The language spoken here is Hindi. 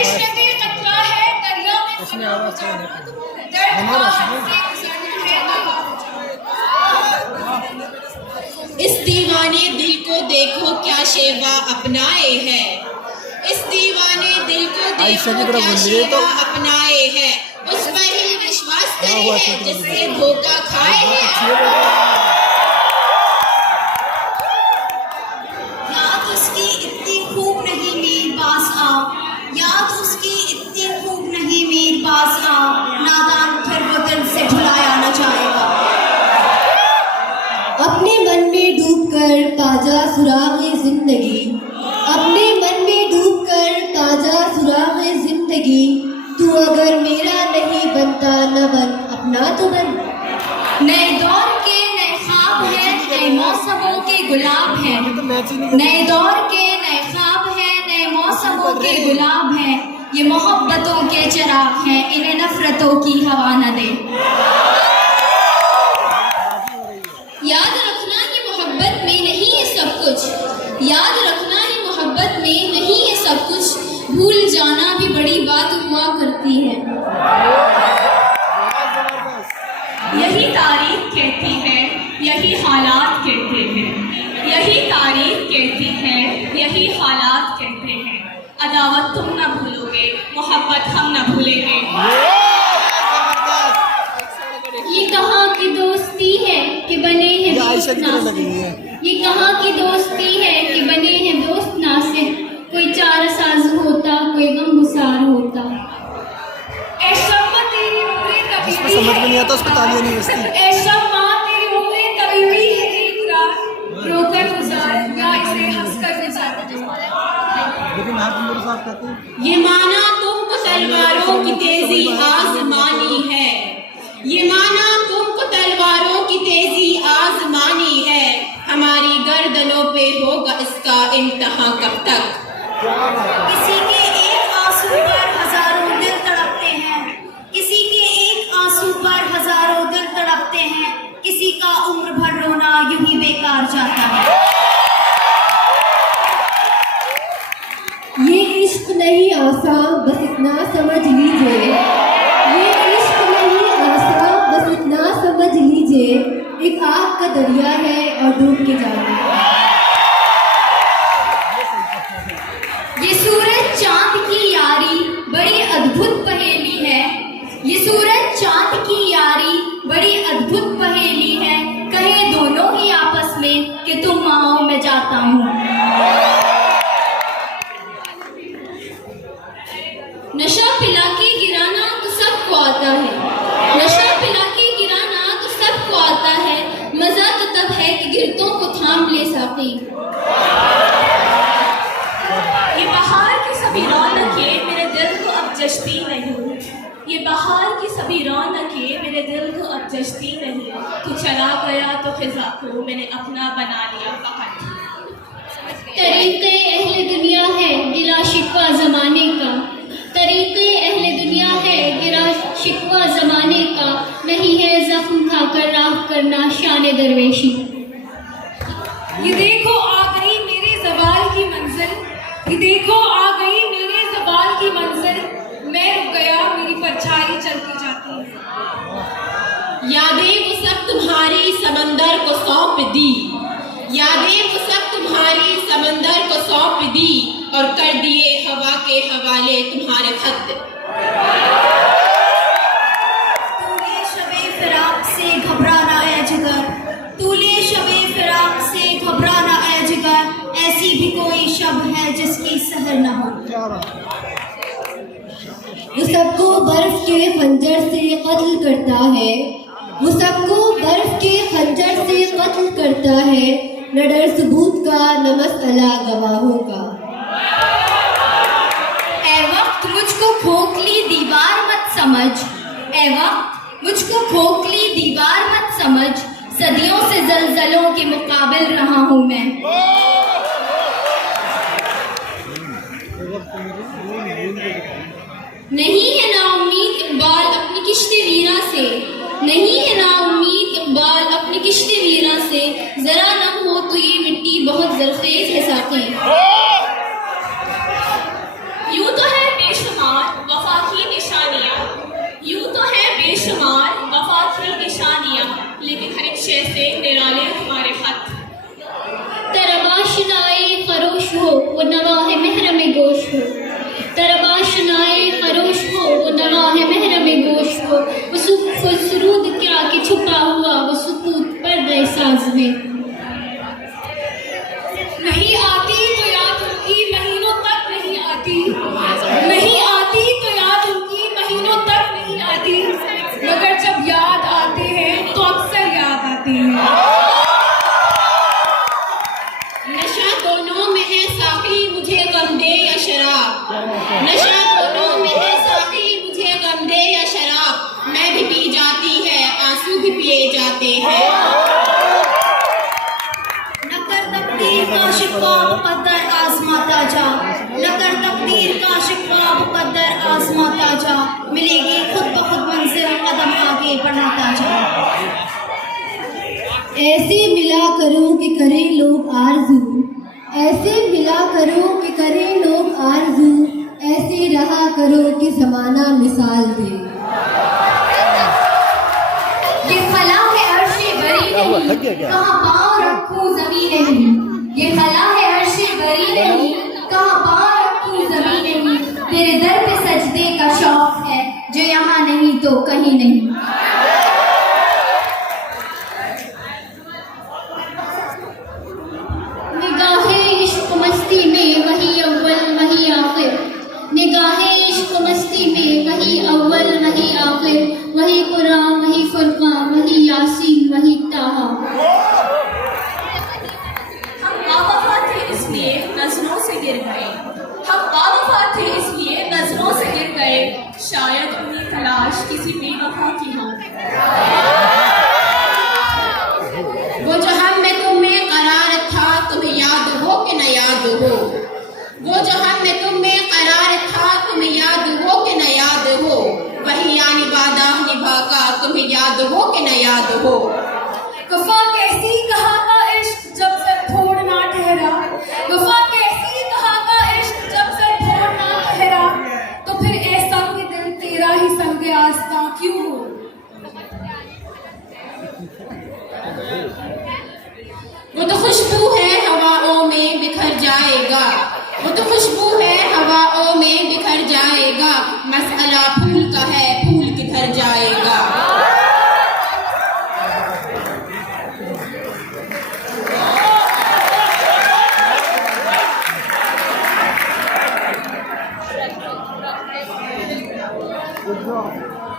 इश्क भी कतरा है दरिया में इस दीवाने दिल को देखो क्या शेवा अपनाए है, इस दीवाने दिल को देखो क्या शेवा अपनाए है, उस पर ही विश्वास करे है जिससे धोखा खाए है। याद उसकी इतनी खूब नहीं मीरबाज़ आ, याद उसकी इतनी खूब नहीं मीरबाज़ आ, नादान फिर वो दिल से भुलाया न जाएगा। अपने मन में डूबकर ताजा सुराग़े जिंदगी, अपने मन में डूबकर ताजा सुराग़े जिंदगी, तू अगर मेरा नहीं बनता न बन अपना तो बन। नए दौर के नए ख्वाब हैं, नए मौसमों के गुलाब हैं, नए दौर के नए ख्वाब हैं, नए मौसमों के गुलाब हैं, ये मोहब्बतों के चिराग हैं, इन्हें नफरतों की हवा न दे। याद रखना ये मोहब्बत में नहीं है सब कुछ, याद रखना ये मोहब्बत में नहीं है सब कुछ, भूल जाना भी बड़ी बात हुआ करती है। यही तारीख कहती है, यही हालात कहते हैं, यही तारीख कहती है, यही हालात कहते हैं, अदावत तुम न भूलोगे, मोहब्बत हम न भूलेंगे। ये कहाँ की दोस्ती है कि बने हैं दोस्त नासिर, ये कहाँ की दोस्ती है कि बने हैं दोस्त नासिर, कोई चार साज होता कोई गमगुसार होता। ऐ शम्मा तेरी उम्रें कभी भी समझ में नहीं आता उसको तालियां नहीं बजती। ऐ शम्मा तेरी उम्रें कभी भी है एक रात, रोकर गुजार या इसे हंसकर गुजार। लेकिन आप मेरे साथ कहते हैं ये माना तुमको तलवारों की तेजी आजमानी है, ये माना तुमको तलवारों की तेजी आजमानी है, हमारी गर्दनों पे होगा इसका इम्तिहां कब तक। किसी के एक आंसू पर हजारों दिल तड़पते हैं, किसी के एक आंसू पर हजारों दिल तड़पते हैं, किसी का उम्र भर रोना यूं ही बेकार जाता है। ये इश्क नहीं आसान बस इतना समझ लीजिए, ये इश्क नहीं आसान बस इतना समझ लीजिए, एक आग का दरिया है और डूब के जाना। ये सूरज चांद की यारी बड़ी अद्भुत पहेली है, ये सूरज चांद की यारी बड़ी अद्भुत पहेली है, कहे दोनों ही आपस में कि तुम आओ मैं जाता हूँ। नशा पिला के गिराना तो सबको आता है, नशा पिला के गिराना तो सबको आता है, मजा तो तब है कि गिरतों को थाम ले साकी। ये बहार की सभी रौनकें मेरे दिल को अब जचती नहीं, ये बहार की सभी रौनकें मेरे दिल को अब जचती नहीं, तू चला गया तो खिजा को मैंने अपना बना लिया फकत। तरीक़े अहले दुनिया है गिला शिकवा ज़माने का, तरीक़े अहले दुनिया है गिला शिकवा ज़माने का, नहीं है ज़ख्म खाकर राह करना शान दरवेशी। ये देखो आ गई मेरे ज़वाल की मंजिल, ये देखो आ गई मेरे ज़वाल की मंजिल, मैं रुक गया मेरी परछाई चलती जाती है। यादें वो सब तुम्हारी समंदर को सौंप दी, यादें वो सब तुम्हारी समंदर को सौंप दी, और कर दिए हवा के हवाले तुम्हारे खत। तूले शबे फिराक से घबराना ऐ जिगर, तूले शबे फिराक से घबराना ऐ जिगर, ऐसी भी कोई शब है जिसकी सहर न हो। वो सबको बर्फ के खंजर से कत्ल करता है, वो सबको बर्फ के खंजर से कत्ल करता है, न डर सबूत का न मसला गवाहों का। ऐ वक्त मुझको खोखली दीवार मत समझ, ऐ वक्त मुझको खोखली दीवार मत समझ, सदियों से जलजलों के मुकाबिल रहा हूँ मैं। नहीं है ना उम्मीद इकबाल अपनी किश्ते वीरा से, नहीं है ना उम्मीद इकबाल अपनी किश्ते वीरा से, जरा नम हो तो ये मिट्टी बहुत जरखेज है साकी। यूं तो है जैसे निराले तुम्हारे खत। तरबाशनाए खरोश हो वो नवाह महरम गोश हो, तरबाशनाए खरोश हो वो नवाह महरम गोश हो, वो सुरूद क्या कि छुपा हुआ वो सुकूत पर्दे साज में। नहीं आती तो याद उनकी महीनों तक नहीं आती, नहीं आती तो याद उनकी महीनों तक नहीं आती, मगर जब याद आते हैं तो अक्सर याद आते हैं। नशा दोनों में है साकी मुझे गम दे या शराब, नशा दोनों में है साकी मुझे गम दे या शराब, मैं भी पी जाती है आंसू भी पिए जाते हैं। तकदीर का शिकवा मुकद्दर आजमाता जा, नकर तकदीर का शिकवा मुकद्दर आजमाता जा, मिलेगी खुद ब खुद मंजिल कदम आगे बढ़ाता जा। ऐसे मिला करो कि करें लोग आरज़ू, ऐसे मिला करो कि करें लोग आरज़ू, ऐसे रहा करो कि ज़माना मिसाल दे। ये खला है अर्शे बरी नहीं, कहाँ पाँव रखूं ज़मीन नहीं, ये खला है अर्शे बरी नहीं, कहाँ पाँव रखूं ज़मीन नहीं, तेरे दर पे सजदे का शौक है जो यहाँ नहीं तो कहीं नहीं। निगाहे इश्क मस्ती में वही अव्वल वही आखिर, निगाहे इश्क मस्ती में वही अव्वल वही आखिर, वही कुरान वही फुरकान वही यासीन वही ताहा। हम बावफा थे इसलिए नजरों से गिर गए, हम बावफा थे इसलिए नजरों से गिर गए, शायद उन्हें तलाश किसी बेवफा की हो। वो जो हम में तुम में करार था तुम्हें याद हो कि न याद हो, वो जो हम में तुम में करार था तुम्हें याद हो कि न याद हो, वही यानी वादा निभा का तुम्हें याद हो कि न याद हो। वफा कैसी कहा का इश्क जब से थोड़ ना ठहरा, वफा कैसी कहा का इश्क जब से थोड़ ना ठहरा, तो फिर ऐसा कि दिल तेरा ही संग आस्था क्यों हो। वो तो खुशबू है हवाओं में बिखर जाएगा, वो तो खुशबू है हवाओं में बिखर जाएगा, मसला फूल का है फूल किधर जाएगा। Good job.